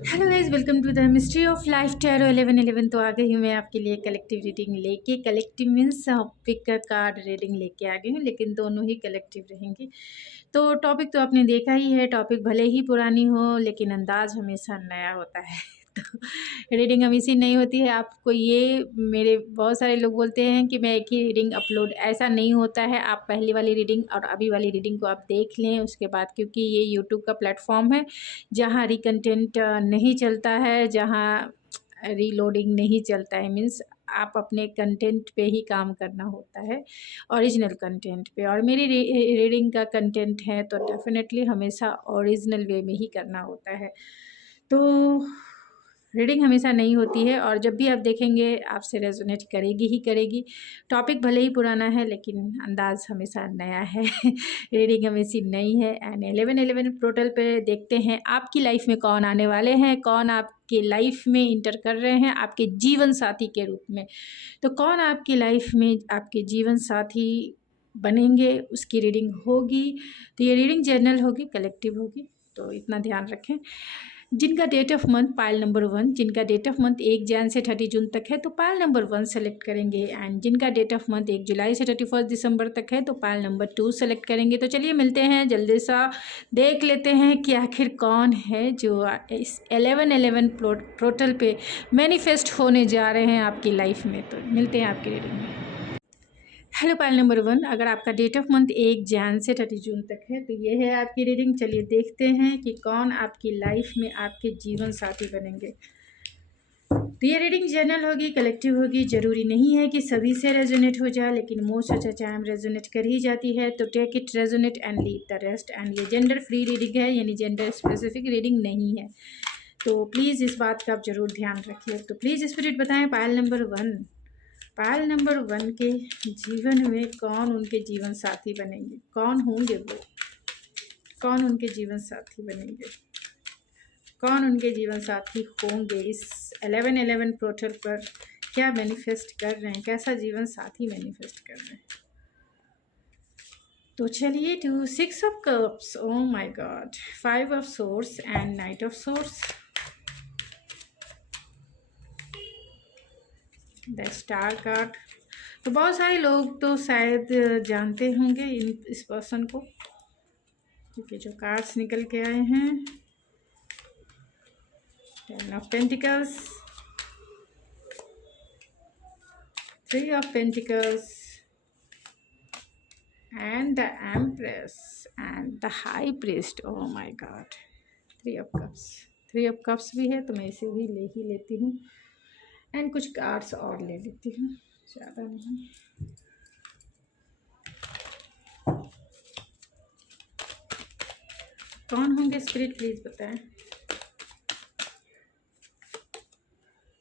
Hello guys, welcome to the mystery of life tarot 1111। तो आ गई हूँ मैं आपके लिए कलेक्टिव रीडिंग लेके। कलेक्टिव मीन्स पिक का कार्ड रीडिंग लेके आ गई हूँ, लेकिन दोनों ही कलेक्टिव रहेंगी। तो टॉपिक तो आपने देखा ही है। टॉपिक भले ही पुरानी हो लेकिन अंदाज हमेशा नया होता है। तो रीडिंग हमेशा नहीं होती है। आपको ये मेरे बहुत सारे लोग बोलते हैं कि मैं एक ही रीडिंग अपलोड, ऐसा नहीं होता है। आप पहली वाली रीडिंग और अभी वाली रीडिंग को आप देख लें उसके बाद, क्योंकि ये यूट्यूब का प्लेटफॉर्म है जहाँ रिकंटेंट नहीं चलता है, जहाँ रीलोडिंग नहीं चलता है। मीन्स आप अपने कंटेंट पे ही काम करना होता है, ओरिजिनल कंटेंट पे। और मेरी रीडिंग का कंटेंट है तो डेफिनेटली हमेशा ओरिजिनल वे में ही करना होता है। तो रीडिंग हमेशा नहीं होती है, और जब भी आप देखेंगे आपसे रेजोनेट करेगी ही करेगी। टॉपिक भले ही पुराना है लेकिन अंदाज हमेशा नया है। रीडिंग हमेशा नई है। एंड 1111 पोर्टल पे देखते हैं आपकी लाइफ में कौन आने वाले हैं, कौन आपके लाइफ में इंटर कर रहे हैं आपके जीवन साथी के रूप में। तो कौन आपकी लाइफ में आपके जीवन साथी बनेंगे उसकी रीडिंग होगी। तो ये रीडिंग जर्नल होगी, कलेक्टिव होगी, तो इतना ध्यान रखें। जिनका date of month pile number 1, जिनका डेट ऑफ मंथ 1 जैन से 30 जून तक है तो पाइल नंबर 1 सेलेक्ट करेंगे। एंड जिनका डेट ऑफ मंथ 1 जुलाई से 31 दिसंबर तक है तो पाइल नंबर 2 सेलेक्ट करेंगे। तो चलिए मिलते हैं, जल्दी सा देख लेते हैं कि आखिर कौन है जो इस 1111 पोर्टल पे मैनिफेस्ट होने जा रहे हैं आपकी लाइफ में। तो मिलते हैं आपकी रीडिंग में। हेलो पाइल नंबर 1, अगर आपका डेट ऑफ मंथ 1 जैन से 30 जून तक है तो ये है आपकी रीडिंग। चलिए देखते हैं कि कौन आपकी लाइफ में आपके जीवन साथी बनेंगे। तो ये रीडिंग जनरल होगी, कलेक्टिव होगी। ज़रूरी नहीं है कि सभी से रेजोनेट हो जाए, लेकिन most of the time resonate कर ही जाती है। तो take it resonate and leave the rest. And ये जेंडर फ्री रीडिंग है, यानी जेंडर स्पेसिफिक रीडिंग नहीं है। तो प्लीज़ इस बात का आप ज़रूर ध्यान रखिए। तो प्लीज़ स्पिरिट बताएं पायल नंबर 1, पायल नंबर 1 के जीवन में कौन उनके जीवन साथी बनेंगे, कौन होंगे वो, कौन उनके जीवन साथी बनेंगे, कौन उनके जीवन साथी होंगे इस 1111 पोर्टल पर। क्या मैनिफेस्ट कर रहे हैं, कैसा जीवन साथी मैनिफेस्ट कर रहे हैं। तो चलिए to 6 of cups, oh my god, 5 of source and knight of source, the star card. तो बहुत सारे लोग तो शायद जानते होंगे इस पर्सन को, क्योंकि जो कार्ड्स निकल के आए हैं, 10 of pentacles, 3 of pentacles and the empress and the high priest, oh my god, 3 of cups, 3 of cups भी है तो मैं इसे भी ले ही लेती हूँ। एंड कुछ कार्ड्स और ले लेती हूँ, ज़्यादा नहीं। कौन होंगे स्पिरिट, प्लीज बताएं।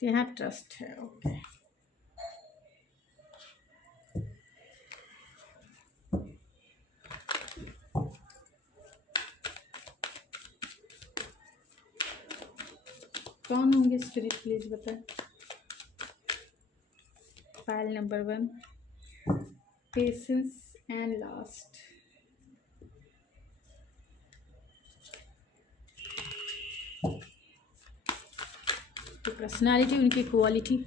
यहाँ ट्रस्ट है, ओके। कौन होंगे स्पिरिट, प्लीज बताएं। File number 1, patience and last. तो पर्सनालिटी, उनकी क्वालिटी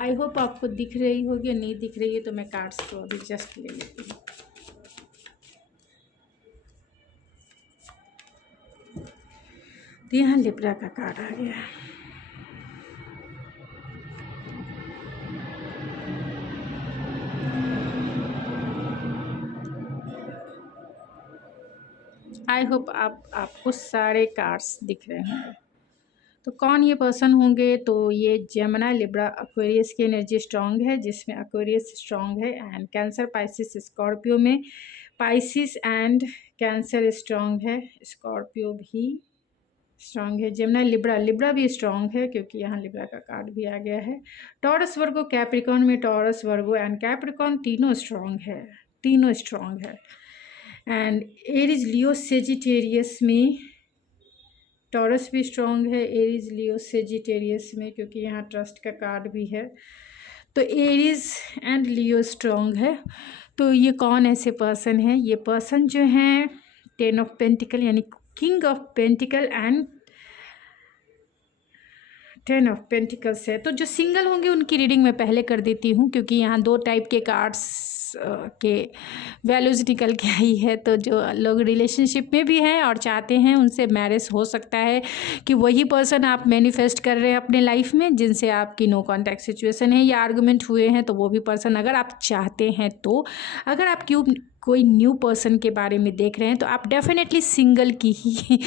आई होप आपको दिख रही होगी, नहीं दिख रही है तो मैं कार्ड्स को अभी जस्ट ले लेती हूँ। तो यहाँ लिब्रा का कार्ड आ गया। आई होप आपको सारे कार्ड्स दिख रहे होंगे। तो कौन ये पर्सन होंगे, तो ये जेमिनी, लिब्रा, एक्वेरियस की एनर्जी स्ट्रांग है, जिसमें एक्वेरियस स्ट्रांग है। एंड कैंसर, पाइसिस, स्कॉर्पियो में पाइसिस एंड कैंसर स्ट्रांग है, स्कॉर्पियो भी स्ट्रांग है। जेमिनी, लिब्रा भी स्ट्रांग है, क्योंकि यहाँ लिब्रा का कार्ड भी आ गया है। टॉरस, वर्गो, कैप्रिकॉन में टॉरस, वर्गो एंड कैप्रिकॉन तीनों स्ट्रांग है, तीनों स्ट्रांग है। एंड एरीज, लियो, सेजिटेरियस में टॉरस भी स्ट्रांग है, एरीज, लियो, सेजिटेरियस में, क्योंकि यहाँ ट्रस्ट का कार्ड भी है। तो एरीज एंड लियो स्ट्रांग है। तो ये कौन ऐसे पर्सन है, ये पर्सन जो हैं 10 ऑफ पेंटिकल यानी king of pentacle and 10 of pentacles है। तो जो सिंगल होंगे उनकी रीडिंग मैं पहले कर देती हूँ, क्योंकि यहाँ 2 टाइप के कार्ड्स के वैल्यूज़ निकल के आई है। तो जो लोग रिलेशनशिप में भी हैं और चाहते हैं उनसे मैरिज हो सकता है कि वही पर्सन आप मैनिफेस्ट कर रहे हैं अपने लाइफ में, जिनसे आपकी नो कॉन्टैक्ट सिचुएशन है या आर्गुमेंट हुए हैं, तो वो भी पर्सन अगर आप चाहते हैं तो। अगर आप कोई न्यू पर्सन के बारे में देख रहे हैं तो आप डेफिनेटली सिंगल की ही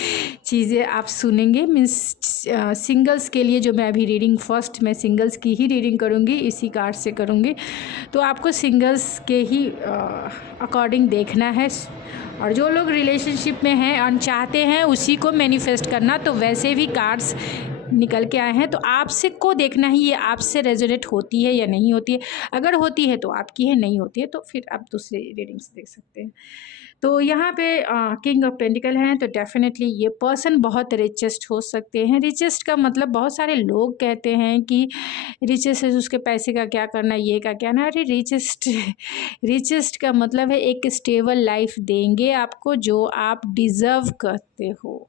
चीज़ें आप सुनेंगे। मीन्स सिंगल्स के लिए जो मैं अभी रीडिंग, फर्स्ट मैं सिंगल्स की ही रीडिंग करूँगी, इसी कार्ड से करूँगी। तो आपको सिंगल्स के ही अकॉर्डिंग देखना है। और जो लोग रिलेशनशिप में हैं और चाहते हैं उसी को मैनिफेस्ट करना, तो वैसे भी कार्ड्स निकल के आए हैं। तो आपसे को देखना ही, ये आपसे रेजोनेट होती है या नहीं होती है। अगर होती है तो आपकी है, नहीं होती है तो फिर आप दूसरे रीडिंग्स देख सकते हैं। तो यहाँ पे किंग ऑफ पेंटिकल हैं, तो डेफिनेटली ये पर्सन बहुत रिचेस्ट हो सकते हैं। रिचेस्ट का मतलब बहुत सारे लोग कहते हैं कि रिचेस्ट है उसके पैसे का क्या करना, ये का क्या ना। अरे रिचेस्ट का मतलब है एक स्टेबल लाइफ देंगे आपको जो आप डिज़र्व करते हो।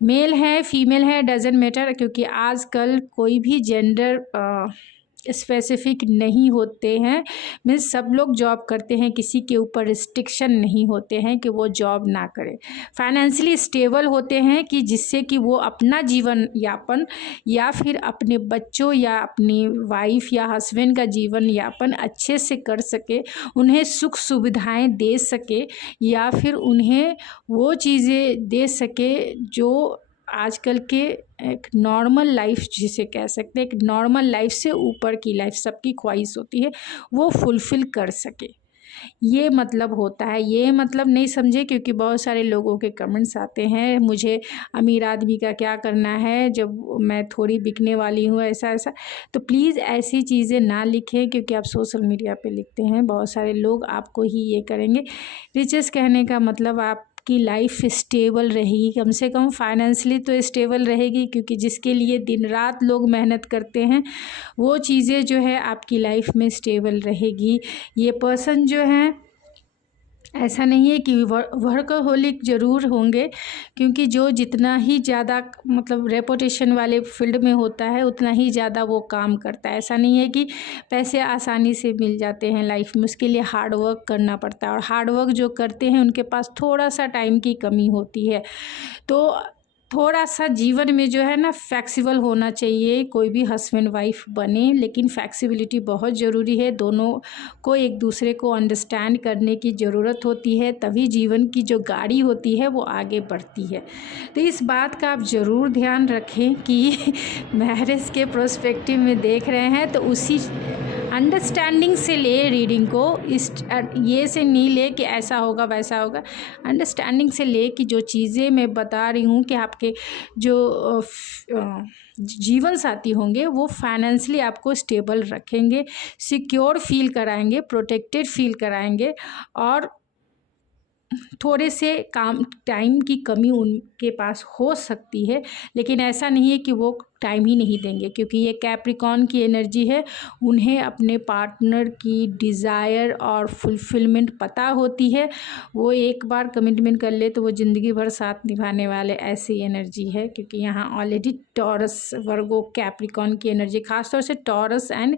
मेल है फीमेल है डजेंट मैटर, क्योंकि आजकल कोई भी जेंडर स्पेसिफिक नहीं होते हैं। मीन्स सब लोग जॉब करते हैं, किसी के ऊपर रिस्ट्रिक्शन नहीं होते हैं कि वो जॉब ना करे। फाइनेंशियली स्टेबल होते हैं कि जिससे कि वो अपना जीवन यापन या फिर अपने बच्चों या अपनी वाइफ या हस्बैंड का जीवन यापन अच्छे से कर सके, उन्हें सुख सुविधाएं दे सके या फिर उन्हें वो चीज़ें दे सके जो आजकल के एक नॉर्मल लाइफ जिसे कह सकते हैं, एक नॉर्मल लाइफ से ऊपर की लाइफ सबकी ख्वाहिश होती है, वो फुलफ़िल कर सके। ये मतलब होता है। ये मतलब नहीं समझे, क्योंकि बहुत सारे लोगों के कमेंट्स आते हैं मुझे अमीर आदमी का क्या करना है जब मैं थोड़ी बिकने वाली हूँ, ऐसा ऐसा। तो प्लीज़ ऐसी चीज़ें ना लिखें, क्योंकि आप सोशल मीडिया पे लिखते हैं, बहुत सारे लोग आपको ही ये करेंगे। रिचेस कहने का मतलब आप की लाइफ स्टेबल रहेगी, कम से कम फाइनेंशियली तो स्टेबल रहेगी, क्योंकि जिसके लिए दिन रात लोग मेहनत करते हैं वो चीज़ें जो है आपकी लाइफ में स्टेबल रहेगी। ये पर्सन जो है ऐसा नहीं है कि वर्कहोलिक ज़रूर होंगे, क्योंकि जो जितना ही ज़्यादा मतलब रेपुटेशन वाले फील्ड में होता है उतना ही ज़्यादा वो काम करता है। ऐसा नहीं है कि पैसे आसानी से मिल जाते हैं लाइफ में, उसके लिए हार्ड वर्क करना पड़ता है। और हार्ड वर्क जो करते हैं उनके पास थोड़ा सा टाइम की कमी होती है। तो थोड़ा सा जीवन में जो है ना फ्लेक्सिबल होना चाहिए। कोई भी हस्बैंड वाइफ बने, लेकिन फ्लेक्सिबिलिटी बहुत ज़रूरी है। दोनों को एक दूसरे को अंडरस्टैंड करने की ज़रूरत होती है, तभी जीवन की जो गाड़ी होती है वो आगे बढ़ती है। तो इस बात का आप ज़रूर ध्यान रखें कि मैरिज के प्रोस्पेक्टिव में देख रहे हैं तो उसी अंडरस्टैंडिंग से ले रीडिंग को, इस ये से नहीं ले कि ऐसा होगा वैसा होगा। अंडरस्टैंडिंग से ले कि जो चीज़ें मैं बता रही हूँ कि आपके जो जीवन साथी होंगे वो फाइनेंशियली आपको स्टेबल रखेंगे, सिक्योर फील कराएंगे, प्रोटेक्टेड फील कराएंगे। और थोड़े से टाइम की कमी उनके पास हो सकती है, लेकिन ऐसा नहीं है कि वो टाइम ही नहीं देंगे, क्योंकि ये कैप्रिकॉर्न की एनर्जी है। उन्हें अपने पार्टनर की डिज़ायर और फुलफिलमेंट पता होती है। वो एक बार कमिटमेंट कर ले तो वो ज़िंदगी भर साथ निभाने वाले ऐसी एनर्जी है, क्योंकि यहाँ ऑलरेडी टॉरस वर्गो कैप्रिकॉर्न की एनर्जी, खासतौर से टॉरस एंड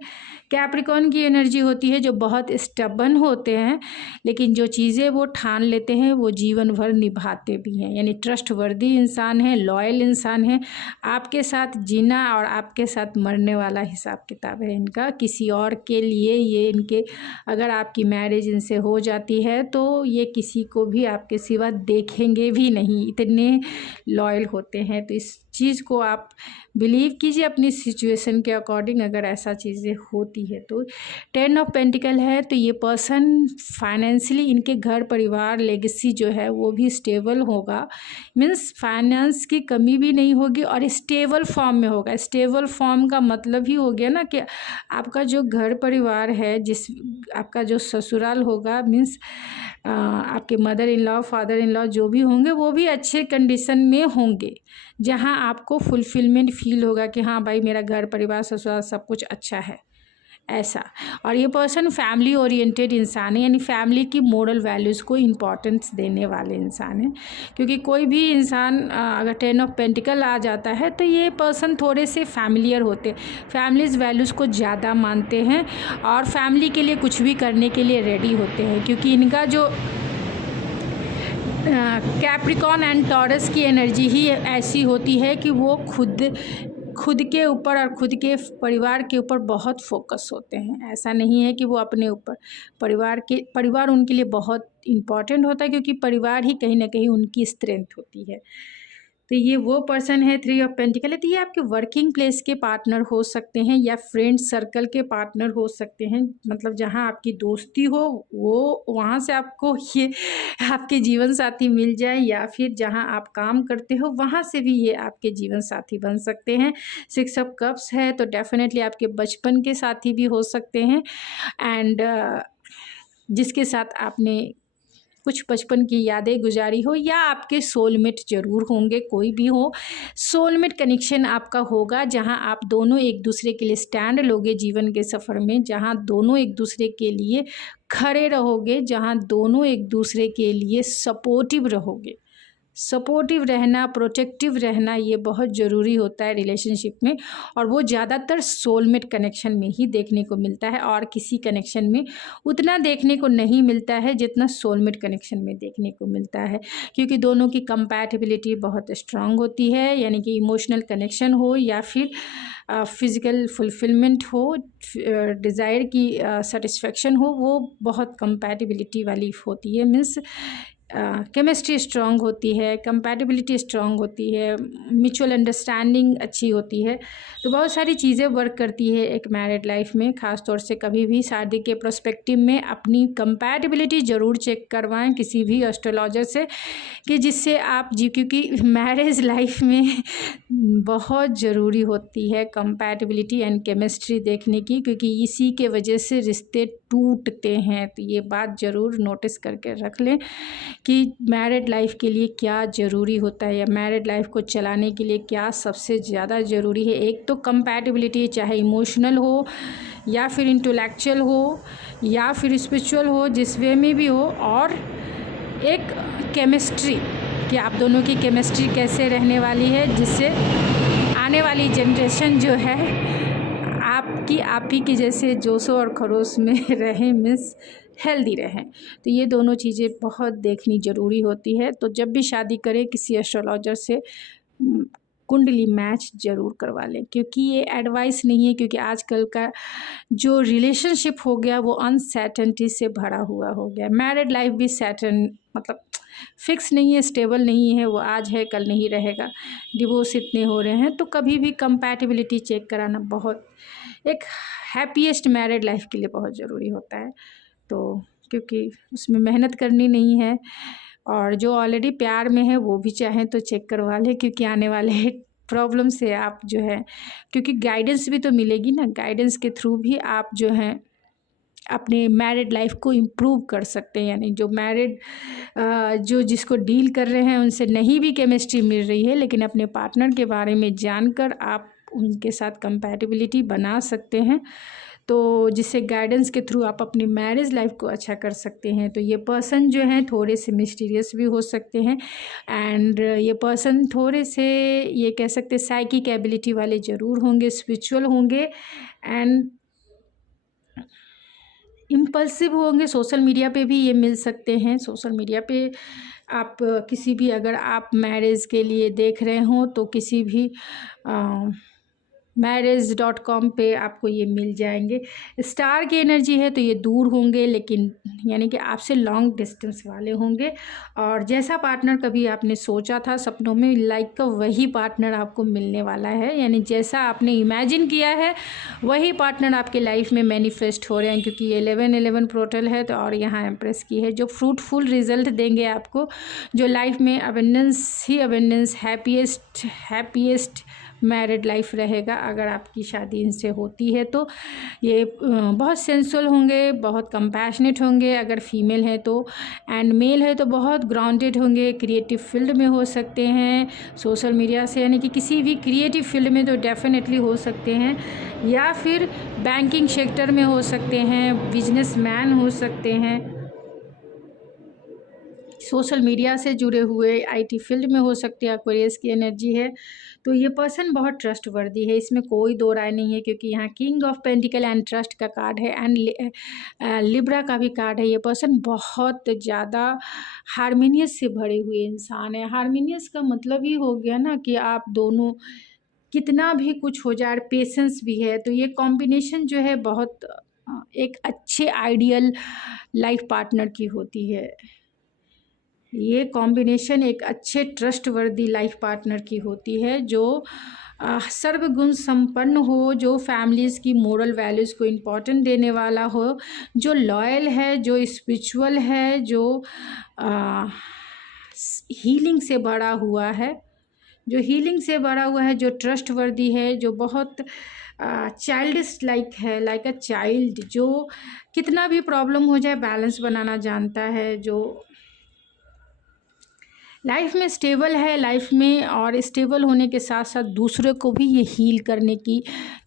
कैप्रिकॉर्न की एनर्जी होती है, जो बहुत स्टबर्न होते हैं, लेकिन जो चीज़ें वो ठान लेते हैं वो जीवन भर निभाते भी हैं। यानी ट्रस्टवर्दी इंसान है, लॉयल इंसान है, आपके साथ जीना और आपके साथ मरने वाला हिसाब किताब है इनका। किसी और के लिए ये इनके, अगर आपकी मैरिज इनसे हो जाती है तो ये किसी को भी आपके सिवा देखेंगे भी नहीं, इतने लॉयल होते हैं। तो इस चीज़ को आप बिलीव कीजिए अपनी सिचुएशन के अकॉर्डिंग, अगर ऐसा चीज़ें होती है तो। 10 ऑफ पेंटिकल है, तो ये पर्सन फाइनेंशियली, इनके घर परिवार लेगेसी जो है वो भी स्टेबल होगा। मीन्स फाइनेंस की कमी भी नहीं होगी और स्टेबल फॉर्म में होगा। स्टेबल फॉर्म का मतलब ही हो गया ना कि आपका जो घर परिवार है, जिस आपका जो ससुराल होगा, मीन्स आपके mother in law father in law जो भी होंगे वो भी अच्छे कंडीशन में होंगे, जहां आपको फुलफिलमेंट फील होगा कि हाँ भाई मेरा घर परिवार ससुराल सब कुछ अच्छा है। ऐसा। और ये पर्सन फैमिली ओरिएंटेड इंसान है, यानी फैमिली की मोरल वैल्यूज़ को इम्पोर्टेंस देने वाले इंसान है। क्योंकि कोई भी इंसान अगर 10 ऑफ पेंटिकल आ जाता है तो ये पर्सन थोड़े से फैमिलियर होते हैं, फैमिलीज़ वैल्यूज़ को ज़्यादा मानते हैं और फैमिली के लिए कुछ भी करने के लिए रेडी होते हैं। क्योंकि इनका जो कैप्रिकॉन एंड टॉरस की एनर्जी ही ऐसी होती है कि वो खुद के ऊपर और खुद के परिवार के ऊपर बहुत फोकस होते हैं। ऐसा नहीं है कि वो अपने ऊपर, परिवार उनके लिए बहुत इम्पॉर्टेंट होता है, क्योंकि परिवार ही कहीं ना कहीं उनकी स्ट्रेंथ होती है। तो ये वो पर्सन है 3 ऑफ पेंटिकल है। तो ये आपके वर्किंग प्लेस के पार्टनर हो सकते हैं या फ्रेंड सर्कल के पार्टनर हो सकते हैं, मतलब जहाँ आपकी दोस्ती हो वो वहाँ से आपको ये आपके जीवन साथी मिल जाए, या फिर जहाँ आप काम करते हो वहाँ से भी ये आपके जीवन साथी बन सकते हैं। 6 ऑफ कप्स है तो डेफिनेटली आपके बचपन के साथी भी हो सकते हैं, एंड जिसके साथ आपने कुछ बचपन की यादें गुजारी हो, या आपके सोलमेट ज़रूर होंगे, कोई भी हो सोलमेट कनेक्शन आपका होगा, जहां आप दोनों एक दूसरे के लिए स्टैंड लोगे जीवन के सफ़र में, जहां दोनों एक दूसरे के लिए खड़े रहोगे, जहां दोनों एक दूसरे के लिए सपोर्टिव रहोगे। सपोर्टिव रहना, प्रोटेक्टिव रहना, ये बहुत ज़रूरी होता है रिलेशनशिप में, और वो ज़्यादातर सोलमेट कनेक्शन में ही देखने को मिलता है, और किसी कनेक्शन में उतना देखने को नहीं मिलता है जितना सोलमेट कनेक्शन में देखने को मिलता है। क्योंकि दोनों की कंपैटिबिलिटी बहुत स्ट्रांग होती है, यानी कि इमोशनल कनेक्शन हो या फिर फिज़िकल फुलफिलमेंट हो, डिज़ायर की सेटिस्फेक्शन हो, वो बहुत कंपैटिबिलिटी वाली होती है। मीन्स केमिस्ट्री स्ट्रांग होती है, कंपैटिबिलिटी स्ट्रांग होती है, म्यूचुअल अंडरस्टैंडिंग अच्छी होती है। तो बहुत सारी चीज़ें वर्क करती है एक मैरिड लाइफ में। ख़ास तौर से कभी भी शादी के प्रोस्पेक्टिव में अपनी कंपैटिबिलिटी ज़रूर चेक करवाएं किसी भी एस्ट्रोलॉजर से, कि जिससे आप क्योंकि मैरिज लाइफ में बहुत ज़रूरी होती है कंपैटिबिलिटी एंड केमिस्ट्री देखने की, क्योंकि इसी के वजह से रिश्ते टूटते हैं। तो ये बात ज़रूर नोटिस करके रख लें कि मैरिड लाइफ के लिए क्या ज़रूरी होता है, या मैरिड लाइफ को चलाने के लिए क्या सबसे ज़्यादा ज़रूरी है। एक तो कंपैटिबिलिटी, चाहे इमोशनल हो या फिर इंटेलेक्चुअल हो या फिर स्पिरिचुअल हो, जिस वे में भी हो, और एक केमिस्ट्री कि आप दोनों की केमिस्ट्री कैसे रहने वाली है, जिससे आने वाली जनरेशन जो है आप ही की जैसे जोशो और खरोश में रहें, मीन्स हेल्दी रहें। तो ये दोनों चीज़ें बहुत देखनी ज़रूरी होती है। तो जब भी शादी करें किसी एस्ट्रोलॉजर से कुंडली मैच ज़रूर करवा लें, क्योंकि ये एडवाइस नहीं है, क्योंकि आजकल का जो रिलेशनशिप हो गया वो अनसर्टेनिटी से भरा हुआ हो गया। मैरिड लाइफ भी मतलब फिक्स नहीं है, स्टेबल नहीं है, वो आज है कल नहीं रहेगा। डिवोर्स इतने हो रहे हैं, तो कभी भी कंपैटिबिलिटी चेक कराना बहुत एक हैप्पीएस्ट मैरिड लाइफ के लिए बहुत ज़रूरी होता है। तो क्योंकि उसमें मेहनत करनी नहीं है, और जो ऑलरेडी प्यार में है वो भी चाहें तो चेक करवा लें, क्योंकि आने वाले प्रॉब्लम से आप जो है, क्योंकि गाइडेंस भी तो मिलेगी ना, गाइडेंस के थ्रू भी आप जो हैं अपने मैरिड लाइफ को इम्प्रूव कर सकते हैं। यानी जो जिसको डील कर रहे हैं उनसे नहीं भी केमिस्ट्री मिल रही है, लेकिन अपने पार्टनर के बारे में जानकर आप उनके साथ कंपैटिबिलिटी बना सकते हैं, तो जिससे गाइडेंस के थ्रू आप अपनी मैरिज लाइफ को अच्छा कर सकते हैं। तो ये पर्सन जो हैं थोड़े से मिस्टीरियस भी हो सकते हैं, एंड ये पर्सन थोड़े से ये कह सकते हैं साइकिक एबिलिटी वाले ज़रूर होंगे, स्पिरिचुअल होंगे, एंड इम्पल्सिव होंगे। सोशल मीडिया पे भी ये मिल सकते हैं। सोशल मीडिया पे आप किसी भी, अगर आप मैरिज के लिए देख रहे हों तो किसी भी marriage.com पे आपको ये मिल जाएंगे। स्टार की एनर्जी है तो ये दूर होंगे, लेकिन यानी कि आपसे लॉन्ग डिस्टेंस वाले होंगे, और जैसा पार्टनर कभी आपने सोचा था सपनों में, लाइक का वही पार्टनर आपको मिलने वाला है। यानी जैसा आपने इमेजिन किया है वही पार्टनर आपके लाइफ में मैनिफेस्ट हो रहे हैं, क्योंकि ये 11-11 पोर्टल है तो, और यहाँ एम्प्रेस की है, जो फ्रूटफुल रिजल्ट देंगे आपको, जो लाइफ में अबेंडेंस ही अबेंडेंस, हैप्पीएस्ट मैरिड लाइफ रहेगा अगर आपकी शादी इनसे होती है तो। ये बहुत सेंसुअल होंगे, बहुत कंपैशनेट होंगे अगर फीमेल है तो, एंड मेल है तो बहुत ग्राउंडेड होंगे, क्रिएटिव फील्ड में हो सकते हैं, सोशल मीडिया से यानी कि किसी भी क्रिएटिव फील्ड में तो डेफिनेटली हो सकते हैं, या फिर बैंकिंग सेक्टर में हो सकते हैं, बिजनेसमैन हो सकते हैं, सोशल मीडिया से जुड़े हुए आईटी फील्ड में हो सकते हैं। एक्वेरियस की एनर्जी है तो ये पर्सन बहुत ट्रस्टवर्दी है, इसमें कोई दो राय नहीं है, क्योंकि यहाँ king of pentacle and trust का कार्ड है एंड लिब्रा का भी कार्ड है। ये पर्सन बहुत ज़्यादा हार्मोनियस से भरे हुए इंसान है। हार्मोनियस का मतलब ही हो गया ना कि आप दोनों कितना भी कुछ हो जाए, पेशेंस भी है, तो ये कॉम्बिनेशन जो है बहुत एक अच्छे आइडियल लाइफ पार्टनर की होती है। ये कॉम्बिनेशन एक अच्छे ट्रस्टवर्दी लाइफ पार्टनर की होती है, जो सर्वगुण संपन्न हो, जो फैमिलीज़ की मोरल वैल्यूज़ को इम्पोर्टेंट देने वाला हो, जो लॉयल है, जो स्पिरिचुअल है, जो हीलिंग से भरा हुआ है, जो ट्रस्टवर्दी है, जो बहुत चाइल्डिश लाइक है, लाइक अ चाइल्ड, जो कितना भी प्रॉब्लम हो जाए बैलेंस बनाना जानता है, जो लाइफ में स्टेबल है, लाइफ में, और स्टेबल होने के साथ साथ दूसरों को भी ये हील करने की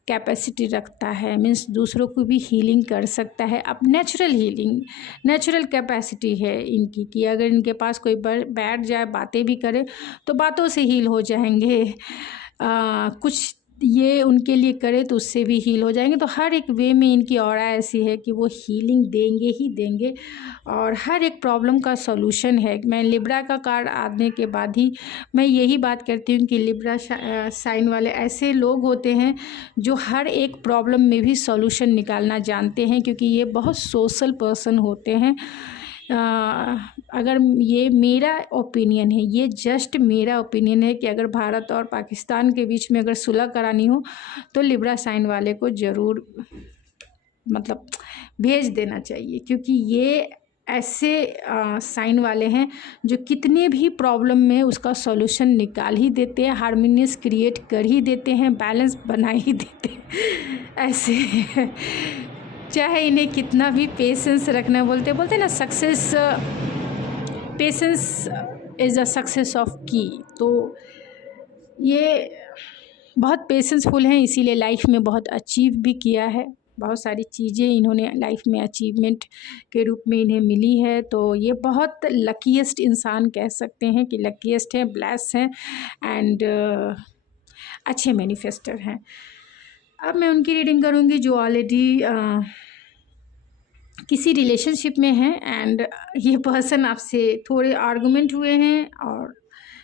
कैपेसिटी रखता है। मीन्स दूसरों को भी हीलिंग कर सकता है। अब नेचुरल हीलिंग, नेचुरल कैपेसिटी है इनकी कि अगर इनके पास कोई बैठ जाए, बातें भी करे तो बातों से हील हो जाएंगे। कुछ ये उनके लिए करे तो उससे भी हील हो जाएंगे। तो हर एक वे में इनकी ऑरा ऐसी है कि वो हीलिंग देंगे ही देंगे, और हर एक प्रॉब्लम का सॉल्यूशन है। मैं लिब्रा का कार्ड आने के बाद ही मैं यही बात करती हूँ कि लिब्रा साइन वाले ऐसे लोग होते हैं जो हर एक प्रॉब्लम में भी सॉल्यूशन निकालना जानते हैं, क्योंकि ये बहुत सोशल पर्सन होते हैं। अगर ये मेरा ओपिनियन है, ये जस्ट मेरा ओपिनियन है कि अगर भारत और पाकिस्तान के बीच में अगर सुलह करानी हो तो लिब्रा साइन वाले को ज़रूर मतलब भेज देना चाहिए, क्योंकि ये ऐसे साइन वाले हैं जो कितने भी प्रॉब्लम में उसका सॉल्यूशन निकाल ही देते हैं, हार्मोनियस क्रिएट कर ही देते हैं, बैलेंस बना ही देते हैं। ऐसे चाहे इन्हें कितना भी पेशेंस रखना, बोलते ना success, patience is a success of की। तो ये बहुत पेशेंसफुल हैं, इसीलिए लाइफ में बहुत अचीव भी किया है। बहुत सारी चीज़ें इन्होंने लाइफ में अचीवमेंट के रूप में इन्हें मिली है। तो ये बहुत लकीएस्ट इंसान कह सकते हैं कि लकीएस्ट हैं, ब्लेस हैं, एंड अच्छे मैनिफेस्टर हैं। अब मैं उनकी रीडिंग करूँगी जो ऑलरेडी किसी रिलेशनशिप में हैं, एंड ये पर्सन आपसे थोड़े आर्गुमेंट हुए हैं और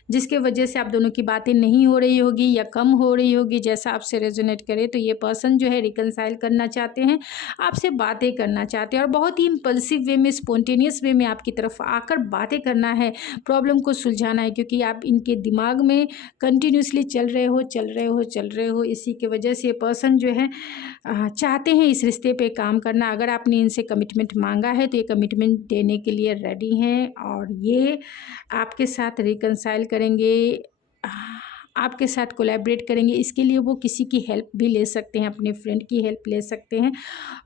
जिसके वजह से आप दोनों की बातें नहीं हो रही होगी या कम हो रही होगी, जैसा आपसे रेजोनेट करे। तो ये पर्सन जो है रिकनसाइल करना चाहते हैं, आपसे बातें करना चाहते हैं, और बहुत ही इम्पल्सिव वे में, स्पॉन्टेनियस वे में आपकी तरफ आकर बातें करना है, प्रॉब्लम को सुलझाना है, क्योंकि आप इनके दिमाग में कंटिन्यूसली चल रहे हो। इसी के वजह से ये पर्सन जो है चाहते हैं इस रिश्ते पे काम करना। अगर आपने इनसे कमिटमेंट मांगा है तो ये कमिटमेंट देने के लिए रेडी हैं, और ये आपके साथ रिकनसाइल करेंगे, आपके साथ कोलैबोरेट करेंगे। इसके लिए वो किसी की हेल्प भी ले सकते हैं, अपने फ्रेंड की हेल्प ले सकते हैं,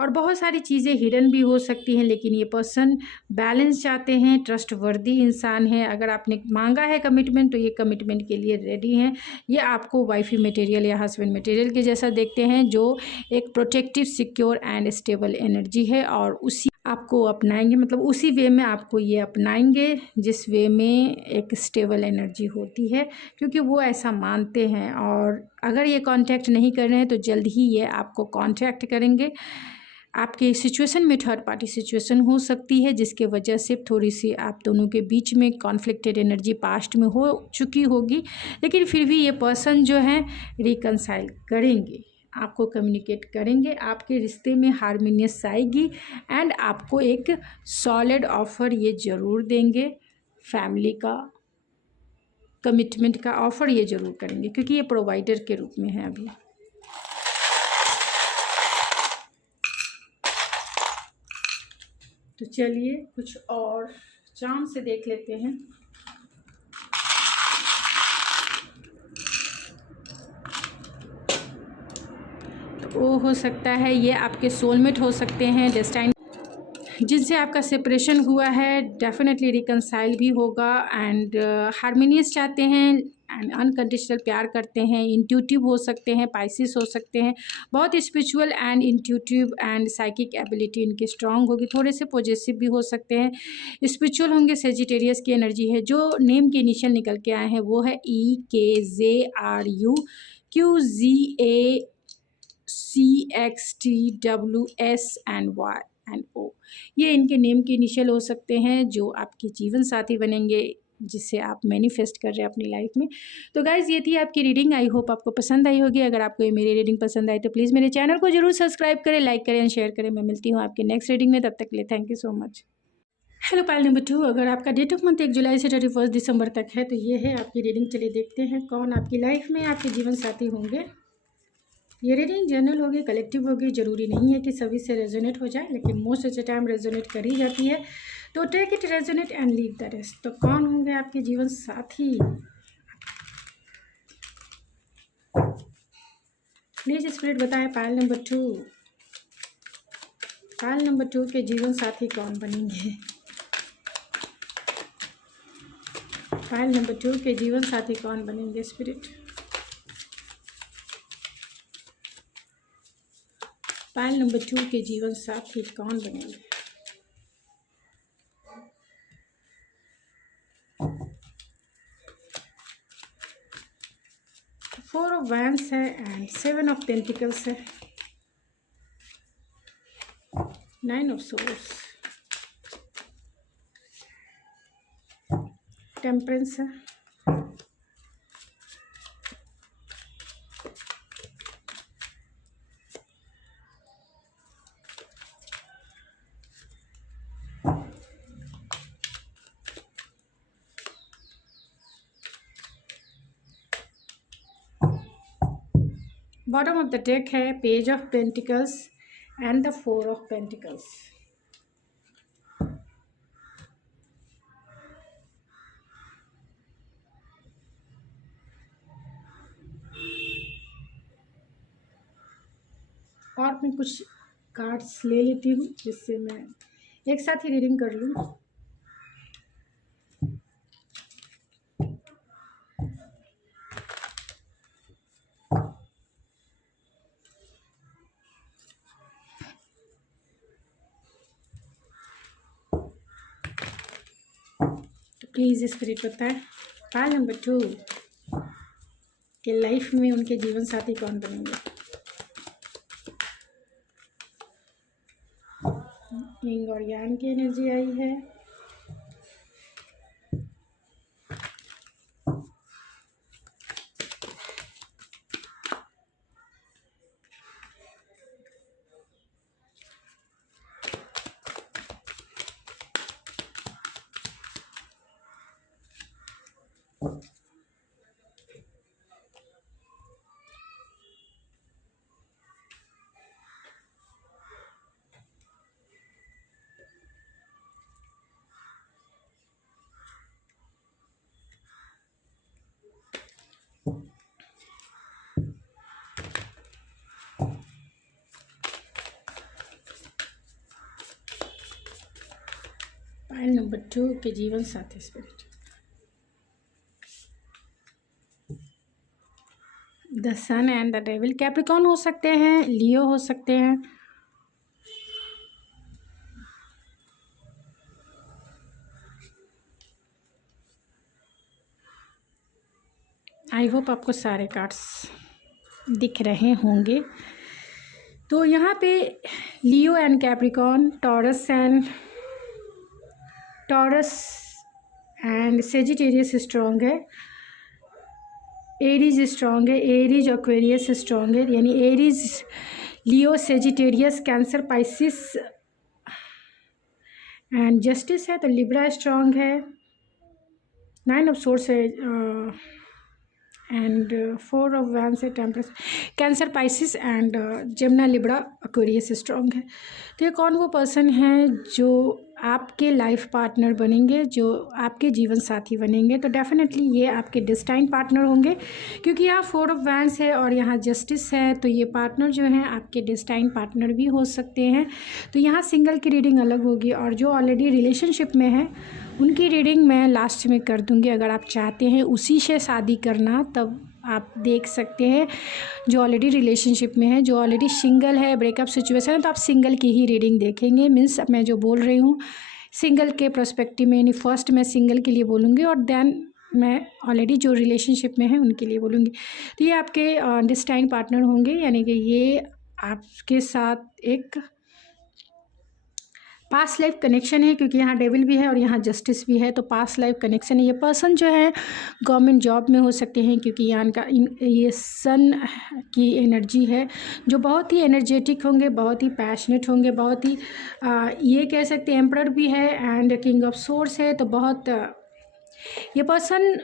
और बहुत सारी चीज़ें हिडन भी हो सकती हैं। लेकिन ये पर्सन बैलेंस चाहते हैं, ट्रस्टवर्दी इंसान है। अगर आपने मांगा है कमिटमेंट तो ये कमिटमेंट के लिए रेडी हैं। ये आपको वाइफी मटेरियल या हस्बैंड मटेरियल के जैसा देखते हैं, जो एक protective, secure and stable energy है, और उसी आपको अपनाएंगे, मतलब उसी वे में आपको ये अपनाएंगे जिस वे में एक स्टेबल एनर्जी होती है, क्योंकि वो ऐसा मानते हैं। और अगर ये कांटेक्ट नहीं कर रहे हैं तो जल्द ही ये आपको कांटेक्ट करेंगे। आपके सिचुएशन में थर्ड पार्टी सिचुएशन हो सकती है, जिसके वजह से थोड़ी सी आप दोनों के बीच में कॉन्फ्लिक्टेड एनर्जी पास्ट में हो चुकी होगी, लेकिन फिर भी ये पर्सन जो है रिकनसाइल करेंगे, आपको कम्युनिकेट करेंगे, आपके रिश्ते में हार्मोनियस आएगी, एंड आपको एक सॉलिड ऑफ़र ये ज़रूर देंगे, फैमिली का, कमिटमेंट का ऑफ़र ये ज़रूर करेंगे, क्योंकि ये प्रोवाइडर के रूप में है अभी। तो चलिए कुछ और चांद से देख लेते हैं। वो हो सकता है, ये आपके सोलमेट हो सकते हैं, डेस्टाइन जिनसे आपका सेपरेशन हुआ है, डेफिनेटली रिकनसाइल भी होगा एंड हारमोनियस चाहते हैं एंड अनकंडीशनल प्यार करते हैं, इंट्यूटिव हो सकते हैं, पाइसिस हो सकते हैं, बहुत spiritual and intuitive and psychic ability इनकी स्ट्रांग होगी, थोड़े से पॉजिटिव भी हो सकते हैं, स्पिरिचुअल होंगे, सेजिटेरियस की एनर्जी है। जो नेम के इनिशियल निकल के आए हैं वो है EKZRUQZACXTWS एंड O। ये इनके नेम के इनिशियल हो सकते हैं जो आपके जीवन साथी बनेंगे, जिसे आप मैनिफेस्ट कर रहे हैं अपनी लाइफ में। तो गाइज़ ये थी आपकी रीडिंग, आई होप आपको पसंद आई होगी। अगर आपको ये मेरी रीडिंग पसंद आई तो प्लीज़ मेरे चैनल को जरूर सब्सक्राइब करें, लाइक करें एंड शेयर करें। मैं मिलती हूँ आपके नेक्स्ट रीडिंग में, तब तक के लिए thank you so much. Hello pile number 2, अगर आपका डेट ऑफ मंथ 1 जुलाई से 31 दिसंबर तक है तो ये है आपकी रीडिंग। चलिए देखते हैं कौन आपकी लाइफ में आपके जीवन साथी होंगे। ये रीडिंग जनरल होगी, कलेक्टिव होगी, ज़रूरी नहीं है कि सभी से रेजोनेट हो जाए, लेकिन most of the time resonate करी जाती है, तो take it resonate and leave the rest. तो कौन होंगे आपके जीवन साथी, प्लीज स्पिरिट बताएं। पाइल नंबर 2, पाइल नंबर 2 के जीवन साथी कौन बनेंगे? पाइल नंबर 2 के जीवन साथी कौन बनेंगे स्पिरिट? पाइल नंबर 2 के जीवन साथी कौन बनेंगे? फोर ऑफ वैंड्स है एंड 7 ऑफ पेंटिकल्स है, 9 ऑफ सोर्ड्स, टेम्परेंस है, बॉटम ऑफ द डेक है page of pentacles and the 4 of pentacles. और मैं कुछ कार्ड्स ले लेती हूँ जिससे मैं एक साथ ही रीडिंग कर लूँ। प्लीज़ स्पिरिट बताएं पाइल नंबर 2 के लाइफ में उनके जीवन साथी कौन बनेंगे? यिंग और यांग की एनर्जी आई है, पाइल नंबर 2 के जीवन साथी spirit, the sun and the devil. Capricorn हो सकते हैं, लियो हो सकते हैं, आई होप आपको सारे कार्ड्स दिख रहे होंगे। तो यहाँ पे Leo and Capricorn, Taurus and Sagittarius strong है, एरीज स्ट्रॉन्ग है, एरीज एक्वेरियस स्ट्रॉन्ग है, यानी Aries, Leo, Sagittarius, Cancer, Pisces and Justice है। तो लिब्रा स्ट्रॉन्ग है, 9 ऑफ सोर्ड्स है एंड 4 ऑफ वैंड्स है, Temperance, Cancer, Pisces and Gemini, Libra, Aquarius strong है। तो ये कौन वो पर्सन है जो आपके लाइफ पार्टनर बनेंगे, जो आपके जीवन साथी बनेंगे। तो डेफिनेटली ये आपके डेस्टाइन पार्टनर होंगे, क्योंकि यहाँ 4 ऑफ वैंड्स है और यहाँ जस्टिस है। तो ये पार्टनर जो हैं आपके डेस्टाइन पार्टनर भी हो सकते हैं। तो यहाँ सिंगल की रीडिंग अलग होगी, और जो ऑलरेडी रिलेशनशिप में है उनकी रीडिंग मैं लास्ट में कर दूँगी। अगर आप चाहते हैं उसी से शादी करना, तब आप देख सकते हैं। जो ऑलरेडी रिलेशनशिप में है, जो ऑलरेडी सिंगल है, ब्रेकअप सिचुएशन है, तो आप सिंगल की ही रीडिंग देखेंगे। मीन्स मैं जो बोल रही हूँ सिंगल के पर्सपेक्टिव में, यानी फर्स्ट मैं सिंगल के लिए बोलूँगी और देन मैं ऑलरेडी जो रिलेशनशिप में है उनके लिए बोलूँगी। तो ये आपके डेस्टाइन पार्टनर होंगे, यानी कि ये आपके साथ एक पास्ट लाइफ कनेक्शन है, क्योंकि यहाँ डेविल भी है और यहाँ जस्टिस भी है। तो पास्ट लाइफ कनेक्शन है। ये पर्सन जो है गवर्नमेंट जॉब में हो सकते हैं, क्योंकि यहाँ का ये सन की एनर्जी है, जो बहुत ही एनर्जेटिक होंगे, बहुत ही पैशनेट होंगे, बहुत ही ये कह सकते हैं एम्परर भी है एंड किंग ऑफ सोर्स है। तो बहुत ये पर्सन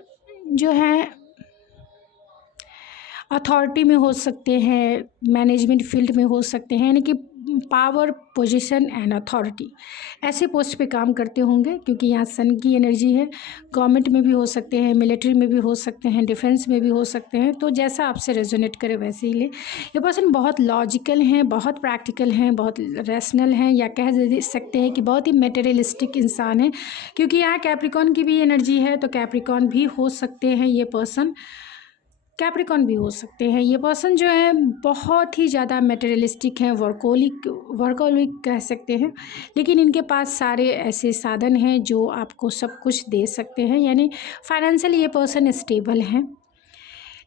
जो है अथॉरिटी में हो सकते हैं, मैनेजमेंट फील्ड में हो सकते हैं, यानी कि पावर, पोजीशन एंड अथॉरिटी ऐसे पोस्ट पे काम करते होंगे, क्योंकि यहाँ सन की एनर्जी है। गवर्नमेंट में भी हो सकते हैं, मिलिट्री में भी हो सकते हैं, डिफेंस में भी हो सकते हैं। तो जैसा आपसे रेजोनेट करे वैसे ही ले। ये पर्सन बहुत लॉजिकल हैं, बहुत प्रैक्टिकल हैं, बहुत रैशनल हैं, या कह सकते हैं कि बहुत ही मटेरियलिस्टिक इंसान है, क्योंकि यहाँ कैप्रिकॉन की भी एनर्जी है। तो कैप्रिकॉन भी हो सकते हैं ये पर्सन, कैप्रिकॉन भी हो सकते हैं। ये पर्सन जो है बहुत ही ज़्यादा मटेरियलिस्टिक हैं, वर्कोलिक कह सकते हैं, लेकिन इनके पास सारे ऐसे साधन हैं जो आपको सब कुछ दे सकते हैं। यानी फाइनेंशियली ये पर्सन स्टेबल हैं,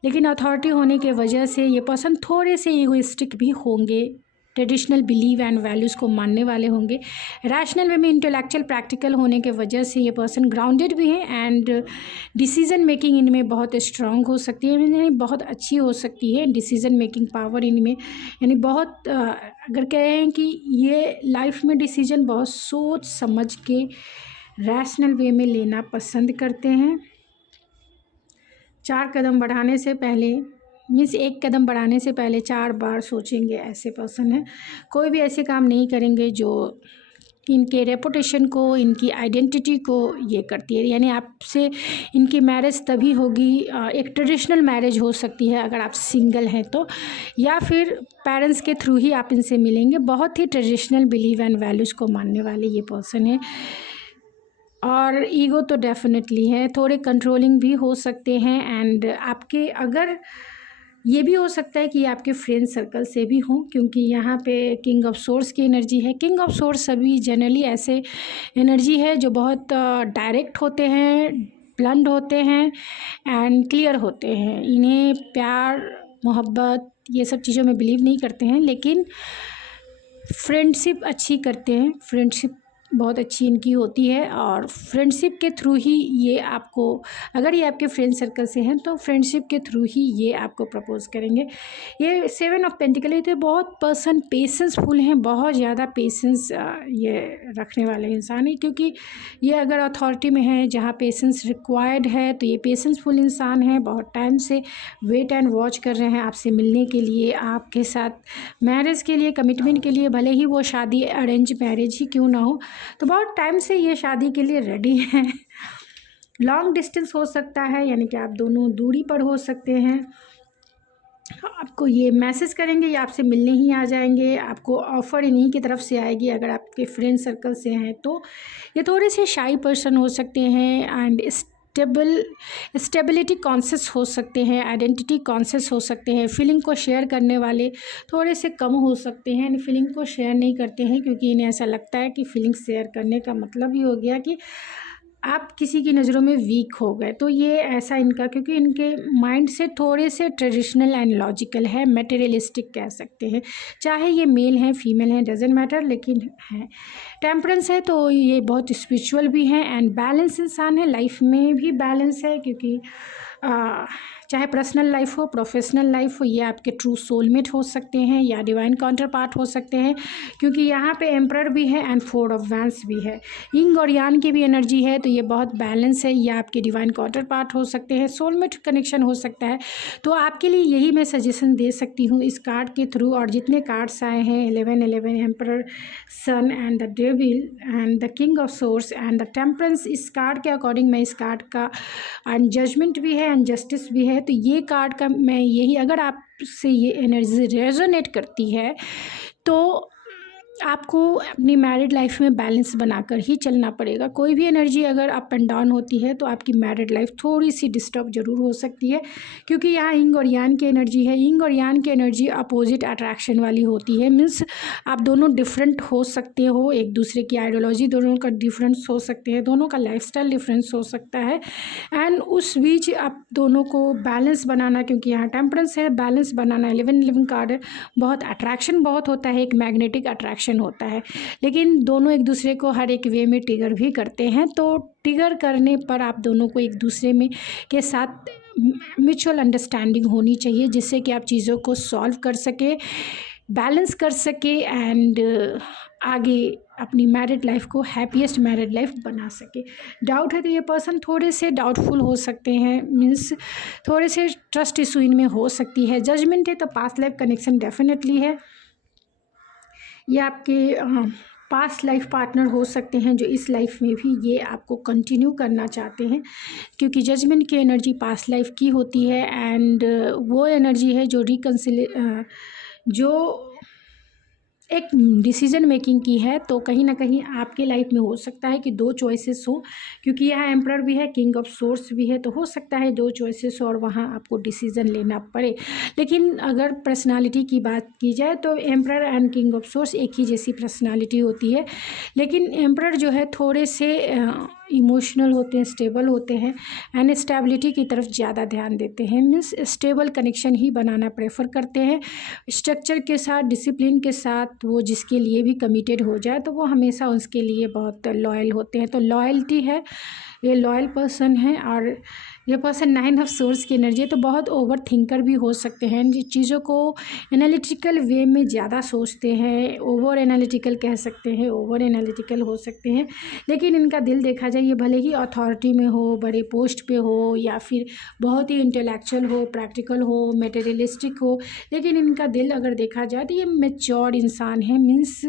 लेकिन अथॉरिटी होने के वजह से ये पर्सन थोड़े से ईगोइस्टिक भी होंगे, ट्रेडिशनल बिलीव एंड वैल्यूज़ को मानने वाले होंगे। रैशनल वे में इंटेलेक्चुअल प्रैक्टिकल होने के वजह से ये पर्सन ग्राउंडेड भी हैं एंड डिसीजन मेकिंग इनमें बहुत स्ट्रांग हो सकती है, यानी बहुत अच्छी हो सकती है डिसीजन मेकिंग पावर इनमें। यानी बहुत अगर कहें कि ये लाइफ में डिसीजन बहुत सोच समझ के रैशनल वे में लेना पसंद करते हैं। 4 कदम बढ़ाने से पहले, मीन्स 1 कदम बढ़ाने से पहले 4 बार सोचेंगे, ऐसे पर्सन हैं। कोई भी ऐसे काम नहीं करेंगे जो इनके रेपुटेशन को, इनकी आइडेंटिटी को ये करती है। यानी आपसे इनकी मैरिज तभी होगी, एक ट्रेडिशनल मैरिज हो सकती है अगर आप सिंगल हैं तो, या फिर पेरेंट्स के थ्रू ही आप इनसे मिलेंगे। बहुत ही ट्रेडिशनल बिलीव एंड वैल्यूज़ को मानने वाले ये पर्सन है। और ईगो तो डेफिनेटली है, थोड़े कंट्रोलिंग भी हो सकते हैं एंड आपके अगर ये भी हो सकता है कि आपके फ्रेंड सर्कल से भी हों, क्योंकि यहाँ पे किंग ऑफ सोर्स की एनर्जी है। किंग ऑफ सोर्स सभी जनरली ऐसे एनर्जी है जो बहुत डायरेक्ट होते हैं, ब्लंट होते हैं एंड क्लियर होते हैं। इन्हें प्यार, मोहब्बत ये सब चीज़ों में बिलीव नहीं करते हैं, लेकिन फ्रेंडशिप अच्छी करते हैं। फ्रेंडशिप बहुत अच्छी इनकी होती है और फ्रेंडशिप के थ्रू ही ये आपको, अगर ये आपके फ्रेंड सर्कल से हैं तो फ्रेंडशिप के थ्रू ही ये आपको प्रपोज करेंगे। ये 7 ऑफ पेंटिकल, तो बहुत पर्सन पेशेंसफुल हैं, बहुत ज़्यादा पेशेंस ये रखने वाले इंसान हैं, क्योंकि ये अगर अथॉरिटी में है जहाँ पेशेंस रिक्वायर्ड है तो ये पेशेंसफुल इंसान है। बहुत टाइम से वेट एंड वॉच कर रहे हैं आपसे मिलने के लिए, आपके साथ मैरिज के लिए, कमिटमेंट के लिए, भले ही वो शादी अरेंज मैरिज ही क्यों ना हो। तो बहुत टाइम से ये शादी के लिए रेडी हैं। लॉन्ग डिस्टेंस हो सकता है, यानी कि आप दोनों दूरी पर हो सकते हैं। आपको ये मैसेज करेंगे या आपसे मिलने ही आ जाएंगे। आपको ऑफ़र इन्हीं की तरफ से आएगी अगर आपके फ्रेंड सर्कल से हैं तो। ये थोड़े से शाई पर्सन हो सकते हैं एंड स्टेबिलिटी कॉन्शियस हो सकते हैं, आइडेंटिटी कॉन्शियस हो सकते हैं। फीलिंग को शेयर करने वाले थोड़े से कम हो सकते हैं, फीलिंग को शेयर नहीं करते हैं, क्योंकि इन्हें ऐसा लगता है कि फीलिंग शेयर करने का मतलब ही हो गया कि आप किसी की नज़रों में वीक हो गए। तो ये ऐसा इनका, क्योंकि इनके माइंड से थोड़े से ट्रेडिशनल एंड लॉजिकल है, मटेरियलिस्टिक कह सकते हैं। चाहे ये मेल हैं फीमेल हैं डजेंट मैटर, लेकिन है टेम्परेंस है तो ये बहुत स्पिरिचुअल भी हैं एंड बैलेंस इंसान है। लाइफ में भी बैलेंस है, क्योंकि चाहे पर्सनल लाइफ हो, प्रोफेशनल लाइफ हो, ये आपके ट्रू सोलमेट हो सकते हैं या डिवाइन काउंटर पार्ट हो सकते हैं, क्योंकि यहाँ पे एम्परर भी है एंड 4 ऑफ वैंस भी है, यिंग और यान की भी एनर्जी है, तो ये बहुत बैलेंस है। ये आपके डिवाइन काउंटर पार्ट हो सकते हैं, सोलमेट कनेक्शन हो सकता है। तो आपके लिए यही मैं सजेशन दे सकती हूँ इस कार्ड के थ्रू। और जितने कार्ड्स आए हैं 11 emperor, sun and the devil and the king of source and the temperance, इस कार्ड के अकॉर्डिंग मैं इस कार्ड का एंड जजमेंट भी है एंड जस्टिस भी है। तो ये कार्ड का मैं यही, अगर आपसे ये एनर्जी रेजोनेट करती है तो आपको अपनी मैरिड लाइफ में बैलेंस बनाकर ही चलना पड़ेगा। कोई भी एनर्जी अगर अप एंड डाउन होती है तो आपकी मैरिड लाइफ थोड़ी सी डिस्टर्ब जरूर हो सकती है, क्योंकि यहाँ यिंग और यान की एनर्जी है। यिंग और यान की एनर्जी अपोजिट अट्रैक्शन वाली होती है, मीन्स आप दोनों डिफरेंट हो सकते हो, एक दूसरे की आइडियोलॉजी दोनों का डिफरेंस हो सकते हैं, दोनों का लाइफस्टाइल डिफरेंस हो सकता है, एंड उस बीच आप दोनों को बैलेंस बनाना, क्योंकि यहाँ टेम्परेंस है, बैलेंस बनाना 11 कार्ड है। बहुत अट्रैक्शन बहुत होता है, एक मैग्नेटिक अट्रैक्शन होता है, लेकिन दोनों एक दूसरे को हर एक वे में ट्रिगर भी करते हैं। तो ट्रिगर करने पर आप दोनों को एक दूसरे में के साथ म्यूचुअल अंडरस्टैंडिंग होनी चाहिए, जिससे कि आप चीज़ों को सॉल्व कर सके, बैलेंस कर सके एंड आगे अपनी मैरिड लाइफ को हैप्पीएस्ट मैरिड लाइफ बना सके। डाउट है तो ये पर्सन थोड़े से डाउटफुल हो सकते हैं, मीन्स थोड़े से ट्रस्ट इशू इनमें हो सकती है। जजमेंट है तो पास्ट लाइफ कनेक्शन डेफिनेटली है। ये आपके पास्ट लाइफ पार्टनर हो सकते हैं जो इस लाइफ में भी ये आपको कंटिन्यू करना चाहते हैं, क्योंकि जजमेंट की एनर्जी पास्ट लाइफ की होती है एंड वो एनर्जी है जो जो एक डिसीजन मेकिंग की है। तो कहीं ना कहीं आपके लाइफ में हो सकता है कि 2 चॉइसेस हो, क्योंकि यहाँ एम्परर भी है, किंग ऑफ सोर्स भी है, तो हो सकता है 2 चॉइसेस हो और वहाँ आपको डिसीजन लेना पड़े। लेकिन अगर पर्सनालिटी की बात की जाए तो emperor and king of source एक ही जैसी पर्सनालिटी होती है, लेकिन एम्परर जो है थोड़े से इमोशनल होते हैं, स्टेबल होते हैं एंड स्टेबिलिटी की तरफ ज़्यादा ध्यान देते हैं, मीन्स स्टेबल कनेक्शन ही बनाना प्रेफर करते हैं। स्ट्रक्चर के साथ, डिसिप्लिन के साथ वो जिसके लिए भी कमिटेड हो जाए तो वो हमेशा उसके लिए बहुत लॉयल होते हैं। तो लॉयल्टी है, ये लॉयल पर्सन है। और ये पर्सन 9 ऑफ सोर्स की एनर्जी है, तो बहुत ओवर थिंकर भी हो सकते हैं, चीज़ों को एनालिटिकल वे में ज़्यादा सोचते हैं, ओवर एनालिटिकल कह सकते हैं, ओवर एनालिटिकल हो सकते हैं। लेकिन इनका दिल देखा जाए, ये भले ही अथॉरिटी में हो, बड़े पोस्ट पे हो, या फिर बहुत ही इंटेलेक्चुअल हो, प्रैक्टिकल हो, मटेरियलिस्टिक हो, लेकिन इनका दिल अगर देखा जाए तो ये मैच्योर इंसान है, मीन्स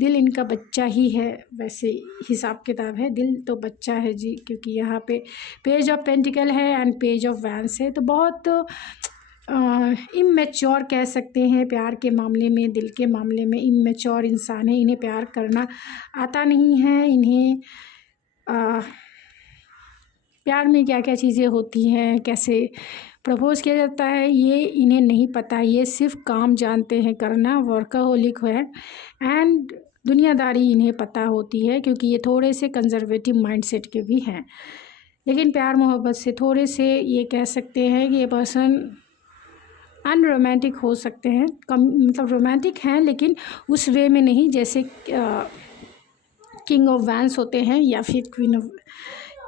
दिल इनका बच्चा ही है। वैसे हिसाब किताब है, दिल तो बच्चा है जी, क्योंकि यहाँ पे पेज ऑफ पेंटिकल है एंड पेज ऑफ वैंस है, तो बहुत इमेच्योर कह सकते हैं प्यार के मामले में, दिल के मामले में इमेच्योर इंसान है। इन्हें प्यार करना आता नहीं है, इन्हें प्यार में क्या क्या चीज़ें होती हैं, कैसे प्रपोज किया जाता है, ये इन्हें नहीं पता। ये सिर्फ काम जानते हैं करना, वर्कहोलिक है एंड दुनियादारी इन्हें पता होती है, क्योंकि ये थोड़े से कंजर्वेटिव माइंडसेट के भी हैं। लेकिन प्यार मोहब्बत से थोड़े से ये कह सकते हैं कि ये पर्सन अनरोमांटिक हो सकते हैं, कम मतलब रोमांटिक हैं लेकिन उस वे में नहीं जैसे किंग ऑफ वैंस होते हैं या फिर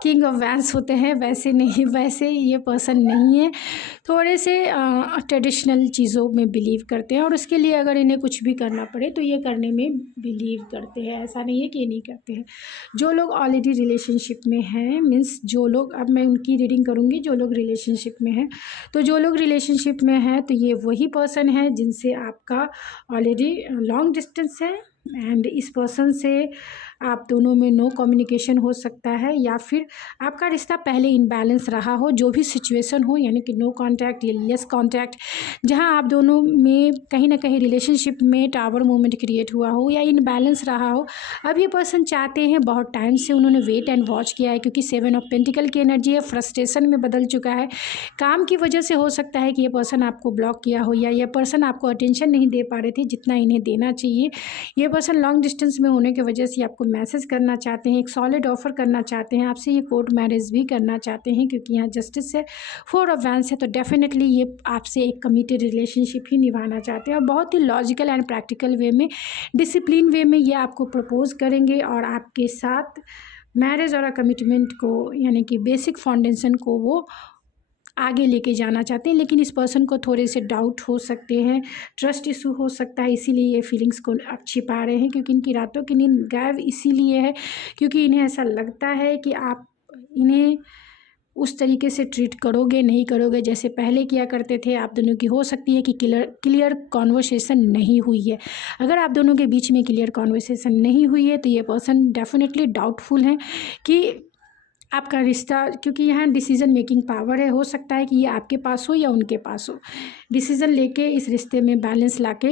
किंग ऑफ वैंस होते हैं, वैसे नहीं, वैसे ये पर्सन नहीं है। थोड़े से ट्रेडिशनल चीज़ों में बिलीव करते हैं और उसके लिए अगर इन्हें कुछ भी करना पड़े तो ये करने में बिलीव करते हैं, ऐसा नहीं है कि ये नहीं करते हैं। जो लोग ऑलरेडी रिलेशनशिप में हैं, मीन्स जो लोग, अब मैं उनकी रीडिंग करूँगी जो लोग रिलेशनशिप में हैं, तो जो लोग रिलेशनशिप में हैं तो ये वही पर्सन है जिनसे आपका ऑलरेडी लॉन्ग डिस्टेंस है एंड इस पर्सन से आप दोनों में नो कम्युनिकेशन हो सकता है, या फिर आपका रिश्ता पहले इनबैलेंस रहा हो, जो भी सिचुएशन हो, यानी कि नो कांटेक्ट या लेस कांटेक्ट, जहां आप दोनों में कहीं ना कहीं रिलेशनशिप में टावर मोमेंट क्रिएट हुआ हो या इनबैलेंस रहा हो। अब ये पर्सन चाहते हैं, बहुत टाइम से उन्होंने वेट एंड वॉच किया है, क्योंकि 7 ऑफ पेंटिकल की एनर्जी है, फ्रस्ट्रेशन में बदल चुका है। काम की वजह से हो सकता है कि ये पर्सन आपको ब्लॉक किया हो, या ये पर्सन आपको अटेंशन नहीं दे पा रहे थे जितना इन्हें देना चाहिए। ये पर्सन लॉन्ग डिस्टेंस में होने की वजह से आपको मैसेज करना चाहते हैं, एक सॉलिड ऑफर करना चाहते हैं आपसे, ये कोर्ट मैरिज भी करना चाहते हैं, क्योंकि यहाँ जस्टिस है, 4 ऑफ वैंस है, तो डेफिनेटली ये आपसे एक कमिटेड रिलेशनशिप ही निभाना चाहते हैं और बहुत ही लॉजिकल एंड प्रैक्टिकल वे में, डिसिप्लिन वे में ये आपको प्रपोज करेंगे और आपके साथ मैरिज और कमिटमेंट को, यानी कि बेसिक फाउंडेशन को वो आगे लेके जाना चाहते हैं, लेकिन इस पर्सन को थोड़े से डाउट हो सकते हैं, ट्रस्ट इशू हो सकता है, इसीलिए ये फीलिंग्स को आप छिपा रहे हैं। क्योंकि इनकी रातों की नींद गायब इसीलिए है क्योंकि इन्हें ऐसा लगता है कि आप इन्हें उस तरीके से ट्रीट करोगे नहीं करोगे जैसे पहले किया करते थे। आप दोनों की हो सकती है कि क्लियर कॉन्वर्सेशन नहीं हुई है। अगर आप दोनों के बीच में क्लियर कॉन्वर्सेशन नहीं हुई है तो ये पर्सन डेफिनेटली डाउटफुल है कि आपका रिश्ता, क्योंकि यहाँ डिसीज़न मेकिंग पावर है। हो सकता है कि ये आपके पास हो या उनके पास हो। डिसीज़न लेके इस रिश्ते में बैलेंस लाके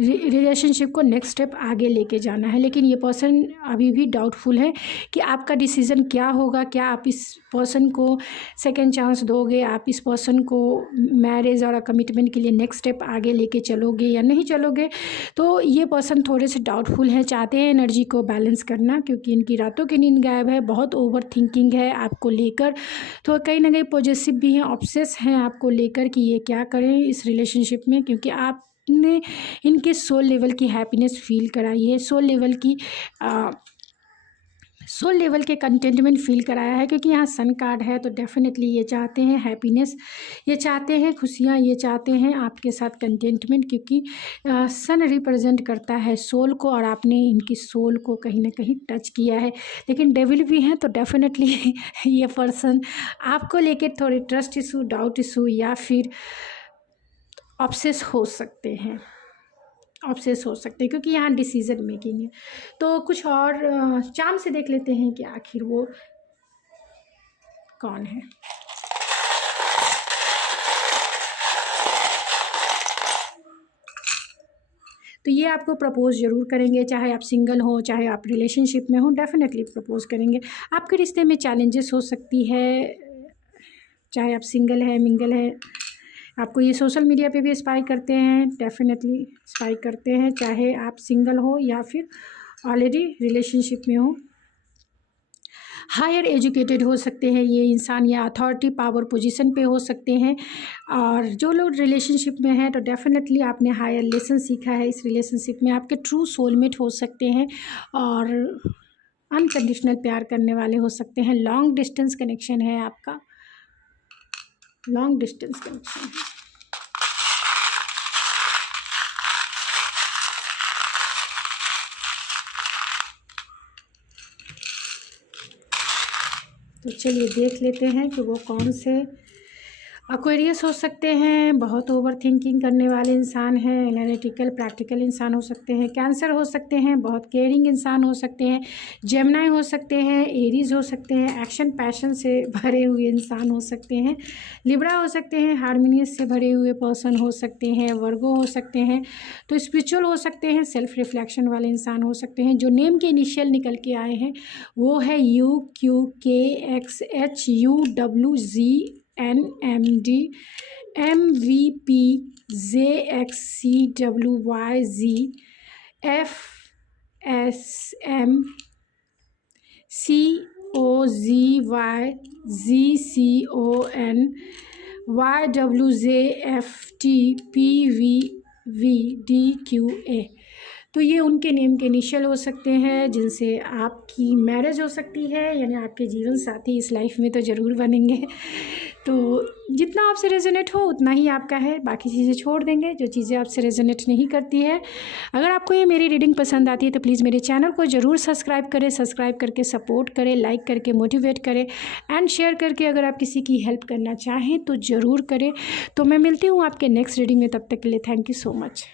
रिलेशनशिप को नेक्स्ट स्टेप आगे लेके जाना है। लेकिन ये पर्सन अभी भी डाउटफुल है कि आपका डिसीज़न क्या होगा। क्या आप इस पर्सन को सेकेंड चांस दोगे, आप इस पर्सन को मैरिज और कमिटमेंट के लिए नेक्स्ट स्टेप आगे लेके चलोगे या नहीं चलोगे। तो ये पर्सन थोड़े से डाउटफुल है, चाहते हैं एनर्जी को बैलेंस करना क्योंकि इनकी रातों की नींद गायब है, बहुत ओवर थिंकिंग है आपको लेकर। तो कहीं ना कहीं पॉजेसिव भी हैं, ऑब्सेस हैं आपको लेकर कि ये क्या करें इस रिलेशनशिप में, क्योंकि आपने इनके सोल लेवल की हैप्पीनेस फील कराई है, सोल लेवल के कंटेंटमेंट फील कराया है। क्योंकि यहाँ सन कार्ड है तो डेफिनेटली ये चाहते हैं हैप्पीनेस, ये चाहते हैं खुशियाँ, ये चाहते हैं आपके साथ कंटेंटमेंट। क्योंकि सन रिप्रेजेंट करता है सोल को और आपने इनकी सोल को कहीं ना कहीं टच किया है। लेकिन डेविल भी हैं तो डेफिनेटली ये पर्सन आपको लेके थोड़े ट्रस्ट इशू, डाउट इशू या फिर ऑब्सेस हो सकते हैं, क्योंकि यहाँ डिसीजन मेकिंग है। तो कुछ और चार्म से देख लेते हैं कि आखिर वो कौन है। तो ये आपको प्रपोज ज़रूर करेंगे, चाहे आप सिंगल हो चाहे आप रिलेशनशिप में हो, डेफिनेटली प्रपोज करेंगे। आपके रिश्ते में चैलेंजेस हो सकती है, चाहे आप सिंगल है मिंगल है। आपको ये सोशल मीडिया पे भी स्पाई करते हैं, डेफिनेटली स्पाई करते हैं, चाहे आप सिंगल हो या फिर ऑलरेडी रिलेशनशिप में हो। हायर एजुकेटेड हो सकते हैं ये इंसान या अथॉरिटी पावर पोजीशन पे हो सकते हैं। और जो लोग रिलेशनशिप में हैं तो डेफिनेटली आपने हायर लेसन सीखा है इस रिलेशनशिप में। आपके ट्रू सोलमेट हो सकते हैं और अनकंडीशनल प्यार करने वाले हो सकते हैं। लॉन्ग डिस्टेंस कनेक्शन है आपका, लॉन्ग डिस्टेंस कनेक्शन है। तो चलिए देख लेते हैं कि वो कौन से एक्वेरियस हो सकते हैं। बहुत ओवर थिंकिंग करने वाले इंसान हैं, एनालिटिकल प्रैक्टिकल इंसान हो सकते हैं, कैंसर हो सकते हैं, बहुत केयरिंग इंसान हो सकते हैं, जेमिनी हो सकते हैं, एरीज हो सकते हैं, एक्शन पैशन से भरे हुए इंसान हो सकते हैं, लिब्रा हो सकते हैं, हार्मोनियस से भरे हुए पर्सन हो सकते हैं, वर्गो हो सकते हैं, तो स्पिरिचुअल हो सकते हैं, सेल्फ रिफ्लेक्शन वाले इंसान हो सकते हैं। जो नेम के इनिशियल निकल के आए हैं वो है UQKXHUWZ NMD MVP JXCWYZ FSM COZYZCON YWZFTPVVDQA। तो ये उनके नेम के इनिशियल हो सकते हैं जिनसे आपकी मैरिज हो सकती है, यानी आपके जीवन साथी इस लाइफ में तो ज़रूर बनेंगे। तो जितना आपसे रेजोनेट हो उतना ही आपका है, बाकी चीज़ें छोड़ देंगे जो चीज़ें आपसे रेजोनेट नहीं करती है। अगर आपको ये मेरी रीडिंग पसंद आती है तो प्लीज़ मेरे चैनल को ज़रूर सब्सक्राइब करें, सब्सक्राइब करके सपोर्ट करें, लाइक करके मोटिवेट करें एंड शेयर करके अगर आप किसी की हेल्प करना चाहें तो ज़रूर करें। तो मैं मिलती हूँ आपके नेक्स्ट रीडिंग में, तब तक के लिए थैंक यू सो मच।